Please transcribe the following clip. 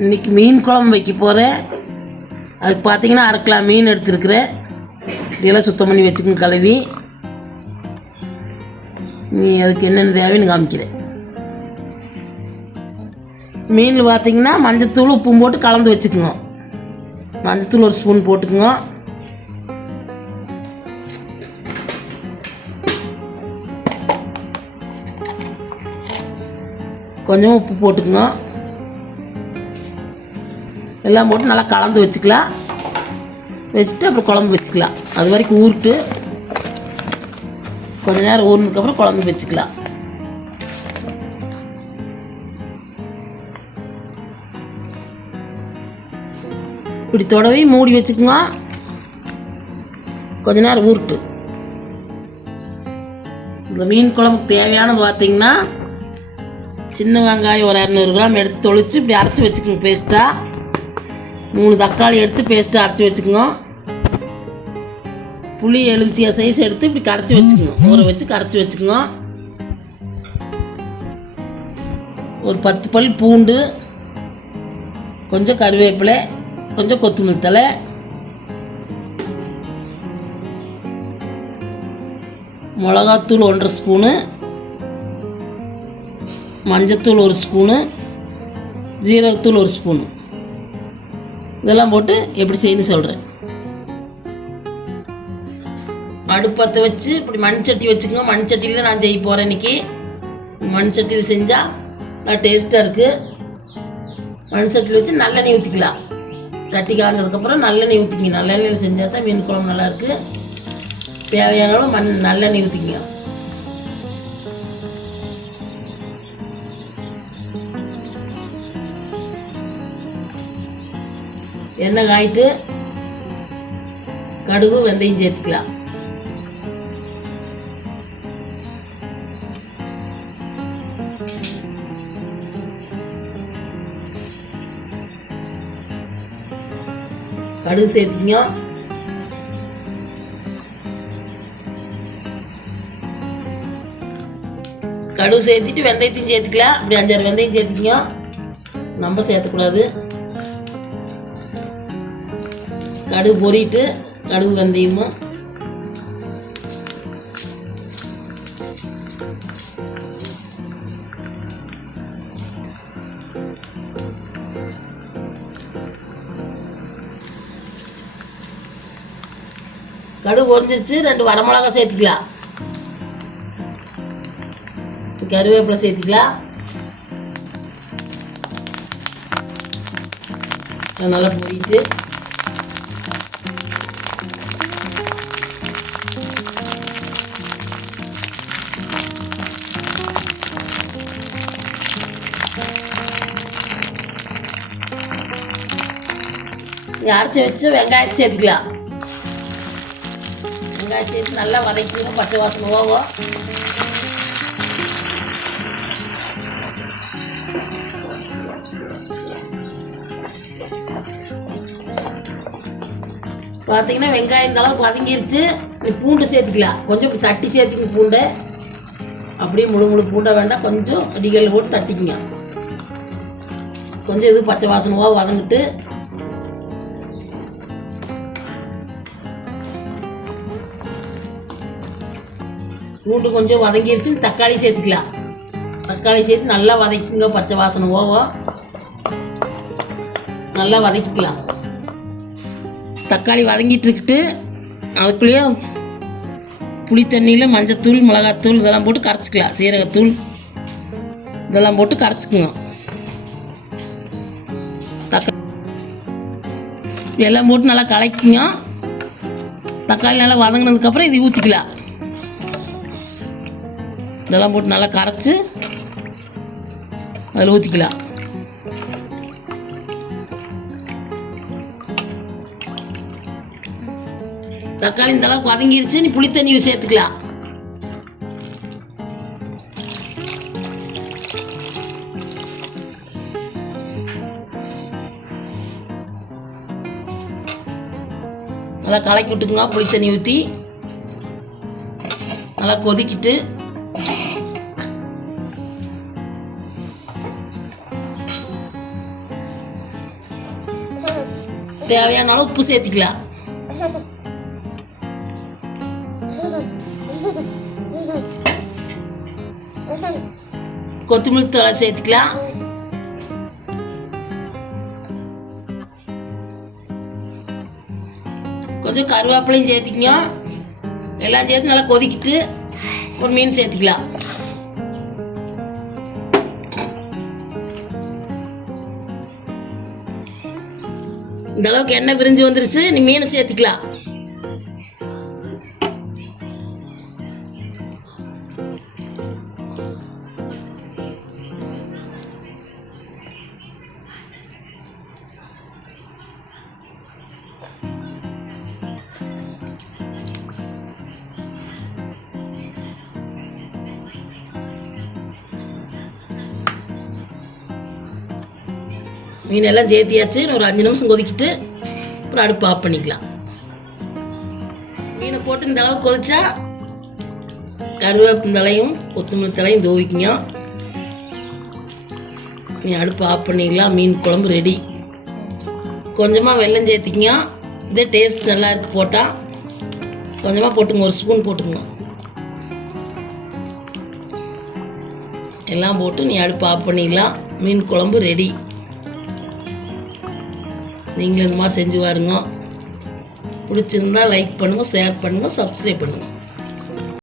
இன்றைக்கி மீன் குழம்பு வைக்க போகிறேன். அதுக்கு பார்த்தீங்கன்னா 1/2 கிலோ மீன் எடுத்துருக்குறேன். இதெல்லாம் சுத்தம் பண்ணி வச்சுக்கணும் கழுவி. நீ அதுக்கு என்னென்ன தேவைன்னு காமிக்கிறேன். மீனில் பார்த்தீங்கன்னா மஞ்சத்தூள் உப்பும் போட்டு கலந்து வச்சுக்குங்க. மஞ்சத்தூள் 1 ஸ்பூன் போட்டுக்குங்க. கொஞ்சம் உப்பு போட்டுக்குங்க. எல்லாம் போட்டு நல்லா கலந்து வச்சுக்கலாம். வச்சுட்டு அப்புறம் குழம்பு வச்சுக்கலாம். அது வரைக்கும் ஊறிட்டு கொஞ்ச நேரம் ஊறினதுக்கப்புறம் குழம்பு வச்சுக்கலாம். இப்படி தொடவி மூடி வச்சுக்குங்க. கொஞ்ச நேரம் ஊறிட்டு இந்த மீன் குழம்புக்கு தேவையானது பார்த்தீங்கன்னா சின்ன வெங்காயம் ஒரு 200 கிராம் எடுத்து தொளிச்சு இப்படி அரைச்சி வச்சுக்கோங்க பேஸ்ட்டாக. 3 தக்காளி எடுத்து பேஸ்ட்டாக அரைச்சி வச்சுக்கோங்க. புளி எலுமிச்சியா சைஸ் எடுத்து இப்படி கரைச்சி வச்சுக்கோங்க. ஊற வச்சு கரைச்சி வச்சுக்கோங்க. ஒரு 10 பல் பூண்டு, கொஞ்சம் கருவேப்பிலை, கொஞ்சம் கொத்தமல்லி தழை, மிளகாத்தூள் 1.5 ஸ்பூனு, மஞ்சத்தூள் 1 ஸ்பூனு, ஜீரகத்தூள் 1 ஸ்பூனு. இதெல்லாம் போட்டு எப்படி செய்யணும்னு சொல்கிறேன். அடுப்பத்தை வச்சு இப்படி மண் சட்டி வச்சுக்கோங்க. மண் சட்டியில் தான் நான் செய்ய போகிறேன் இன்றைக்கி. மண் சட்டியில் செஞ்சால் நல்லா டேஸ்ட்டாக இருக்குது. மண் சட்டியில் வச்சு நல்லெண்ணெய் ஊற்றிக்கலாம். சட்டி காய்ஞ்சதுக்கப்புறம் நல்லெண்ணெய் ஊற்றிக்கிங்க. நல்லெண்ணெயில் செஞ்சால் தான் மீன் குழம்பு நல்லாயிருக்கு. தேவையான அளவு நல்லெண்ணெய் ஊற்றிக்கிங்க. எண்ணெய் காய்ட்டு கடுகு வெந்தயம் சேர்த்துக்கலாம். கடுகு சேர்த்திங்க. கடுகு சேர்த்துட்டு வெந்தயத்தையும் சேர்த்துக்கலாம். அப்படி 5-6 வெந்தயம் சேர்த்துக்கிங்க. நம்ம சேர்த்துக்கூடாது. கடுகு பொரிட்டு கடுகு வெந்தயமும் கடுகு பொரிஞ்சிருச்சு. 2 வரமிளகா சேர்த்துக்கலாம். கருவேப்பிலை சேர்த்துக்கலாம். நல்லா பொரிட்டு அரைச்சி வச்சு வெங்காயத்தை சேர்த்துக்கலாம். வெங்காயம் சேர்த்து நல்லா வதக்கணும். பச்சை வாசனை போகும். பார்த்தீங்கன்னா வெங்காயம் இந்த அளவுக்கு வதங்கிருச்சு. பூண்டு சேர்த்துக்கலாம். கொஞ்சம் இப்படி தட்டி சேர்த்துக்கணும். பூண்டு அப்படியே முழு பூண்டை வேண்டாம். கொஞ்சம் அடிக்கல் போட்டு தட்டிக்குங்க. கொஞ்சம் இது பச்சை வாசனை வதங்கிட்டு பூண்டு கொஞ்சம் வதங்கிருச்சு. தக்காளி சேர்த்துக்கலாம். தக்காளி சேர்த்து நல்லா வதக்குங்க. பச்சை வாசனை போகும். நல்லா வதக்கிக்கலாம். தக்காளி வதங்கிட்டு இருக்குட்டு அதுக்குள்ளேயே புளி தண்ணியில் மஞ்சத்தூள், மிளகாத்தூள் இதெல்லாம் போட்டு கரைச்சிக்கலாம். சீரகத்தூள் இதெல்லாம் போட்டு கரைச்சிக்குங்க. எல்லாம் போட்டு நல்லா கலக்கிங்க. தக்காளி நல்லா வதங்கினதுக்கப்புறம் இது ஊற்றிக்கலாம். இதெல்லாம் போட்டு நல்லா கரைச்சி அதில் ஊற்றிக்கலாம். தக்காளி இந்த அளவுக்கு வதங்கிருச்சு. நீ புளி தண்ணி சேர்த்துக்கலாம். நல்லா கலக்கி விட்டுக்குங்க. புளி தண்ணி ஊற்றி நல்லா கொதிக்கிட்டு தேவையான அளவு உப்பு சேர்த்திக்கலாம். கொத்தமல்லி தழை சேர்த்துக்கலாம். கொஞ்சம் கருவேப்பிலையும் சேர்த்திக்கங்க. எல்லாம் சேர்த்து நல்லா கொதிக்கிட்டு ஒரு மீன் சேர்த்துக்கலாம். இந்த அளவுக்கு எண்ணெய் பிரிஞ்சு வந்துருச்சு. நீ மீனை சேர்த்துக்கலாம். மீனெல்லாம் சேர்த்தியாச்சு. ஒரு 5 நிமிஷம் கொதிக்கிட்டு அப்புறம் அடுப்பு ஆஃப் பண்ணிக்கலாம். மீனை போட்டு இந்த அளவுக்கு கொதிச்சா கருவேப்பிலை தலையும் கொத்தமல்லி தலையும் தூவிக்குங்க. நீ அடுப்பு ஆஃப் பண்ணிக்கலாம். மீன் குழம்பு ரெடி. கொஞ்சமாக வெல்லம் சேர்த்திக்கங்க. இதே டேஸ்ட் நல்லா இருக்குது. போட்டால் கொஞ்சமாக போட்டுங்க. ஒரு ஸ்பூன் போட்டுங்க. எல்லாம் போட்டு நீ அடுப்பு ஆஃப் பண்ணிக்கலாம். மீன் குழம்பு ரெடி. நீங்களும் இந்த மாதிரி செஞ்சு பாருங்க. பிடிச்சிருந்தா லைக் பண்ணுங்கள், ஷேர் பண்ணுங்கள், சப்ஸ்கிரைப் பண்ணுங்கள்.